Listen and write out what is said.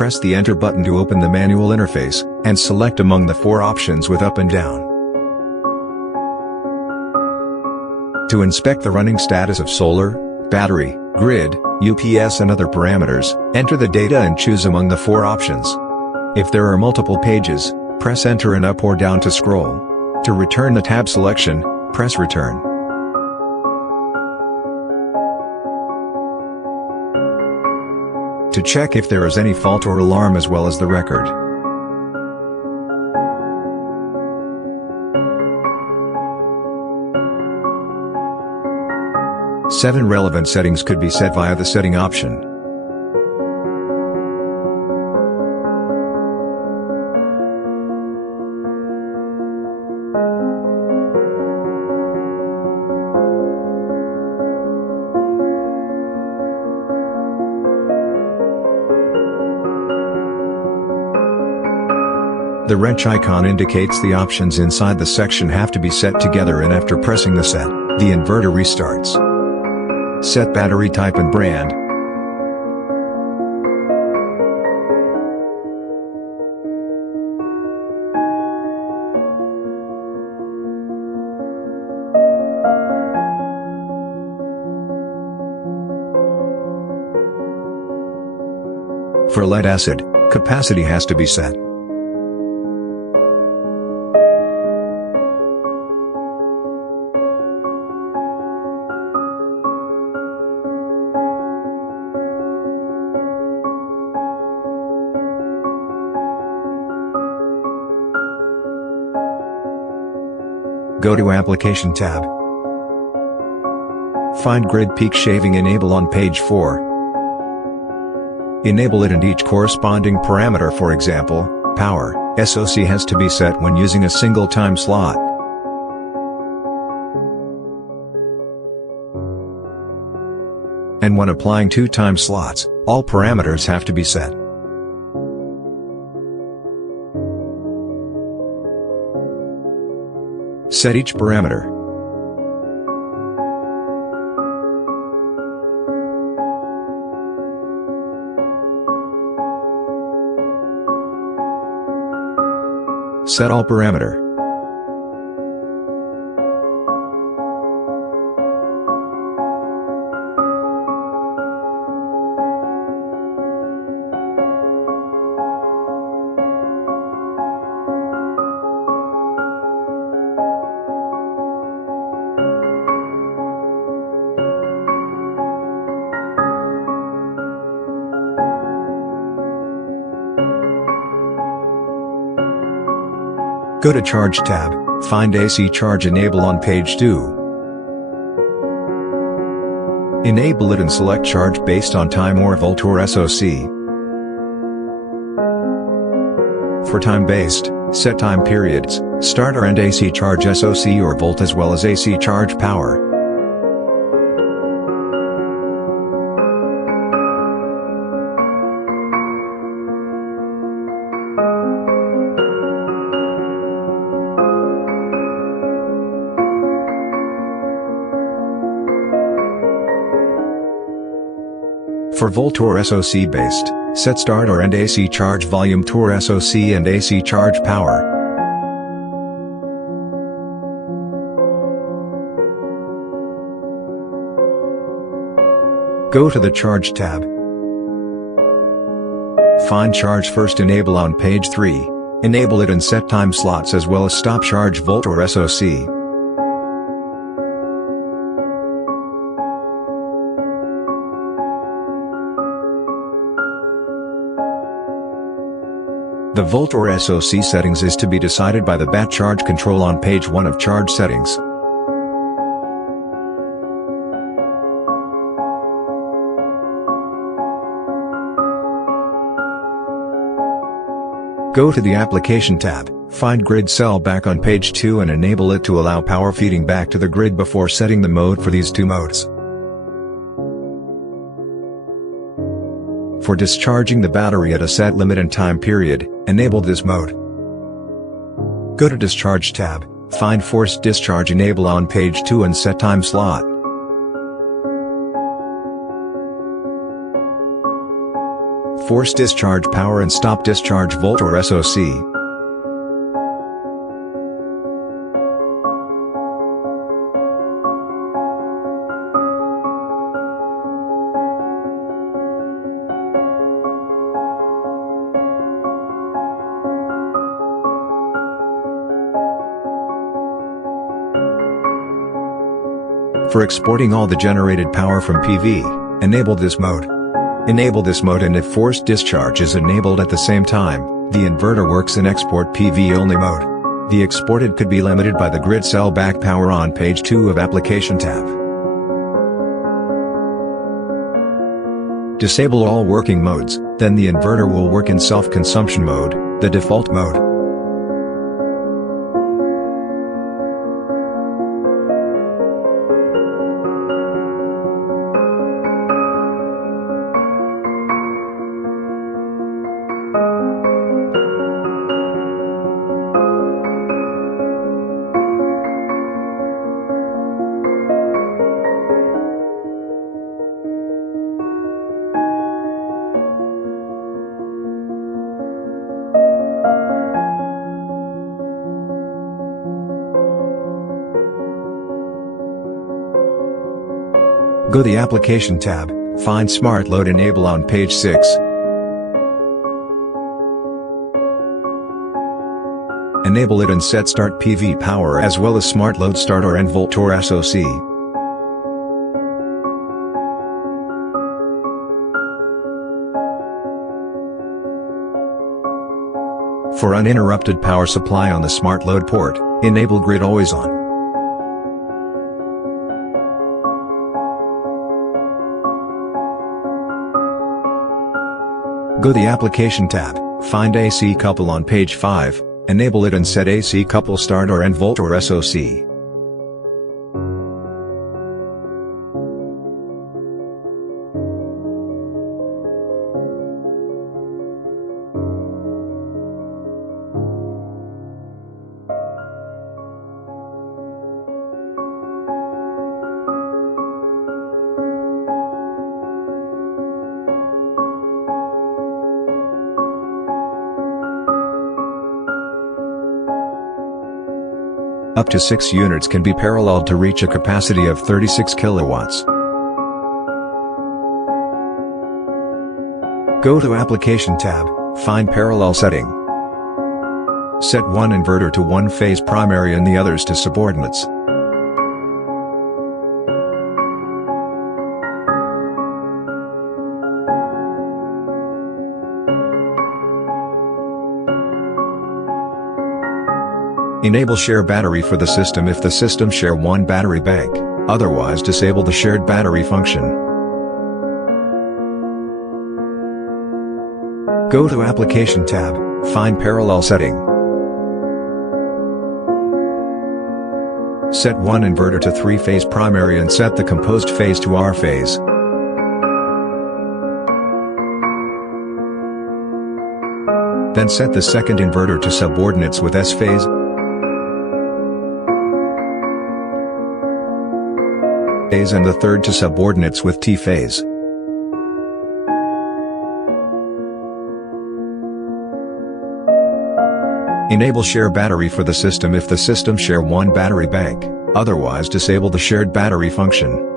Press the Enter button to open the manual interface, and select among the 4 options with up and down. To inspect the running status of solar, battery, grid, UPS and other parameters, enter the data and choose among the 4 options. If there are multiple pages, press Enter and up or down to scroll. To return the tab selection, press Return. To check if there is any fault or alarm as well as the record. Seven relevant settings could be set via the setting option. The wrench icon indicates the options inside the section have to be set together, and after pressing the set, the inverter restarts. Set battery type and brand. For lead acid, capacity has to be set. Go to Application tab. Find Grid Peak Shaving Enable on page 4. Enable it, and each corresponding parameter, for example, power, SOC, has to be set when using a single time slot. And when applying 2 time slots, all parameters have to be set. Set each parameter. Set all parameter. Go to Charge tab, find AC Charge Enable on page 2. Enable it and select Charge based on time or volt or SOC. For time-based, set time periods, start or end AC Charge SOC or volt as well as AC Charge power. For volt or SOC based, set start or end AC Charge volume or SOC and AC Charge power. Go to the Charge tab. Find Charge First Enable on page 3, enable it and set time slots as well as stop charge volt or SOC. The volt or SOC settings is to be decided by the BAT charge control on page 1 of Charge Settings. Go to the Application tab, find Grid Cell back on page 2 and enable it to allow power feeding back to the grid before setting the mode for these 2 modes. For discharging the battery at a set limit and time period, enable this mode. Go to Discharge tab, find Forced Discharge Enable on page 2 and set time slot. force discharge power and stop discharge volt or SOC. For exporting all the generated power from PV, enable this mode. Enable this mode, and if forced discharge is enabled at the same time, the inverter works in export PV only mode. The exported could be limited by the grid cell back power on page 2 of application tab. Disable all working modes, then the inverter will work in self-consumption mode, the default mode. Go to the Application tab, find Smart Load Enable on page 6. Enable it and set Start PV Power as well as Smart Load Start or End Volt or SOC. For uninterrupted power supply on the Smart Load port, enable Grid Always On. Go to the Application tab, find AC Couple on page 5, enable it and set AC Couple Start or End Volt or SOC. Up to 6 units can be paralleled to reach a capacity of 36 kilowatts. Go to Application tab, find Parallel Setting. Set one inverter to one phase primary and the others to subordinates. Enable share battery for the system if the system share one battery bank, otherwise disable the shared battery function. Go to Application tab, find Parallel Setting. Set one inverter to 3-phase primary and set the composed phase to R phase. Then set the second inverter to subordinates with S phase. And the third to subordinates with T phase. Enable share battery for the system if the system share one battery bank, otherwise disable the shared battery function.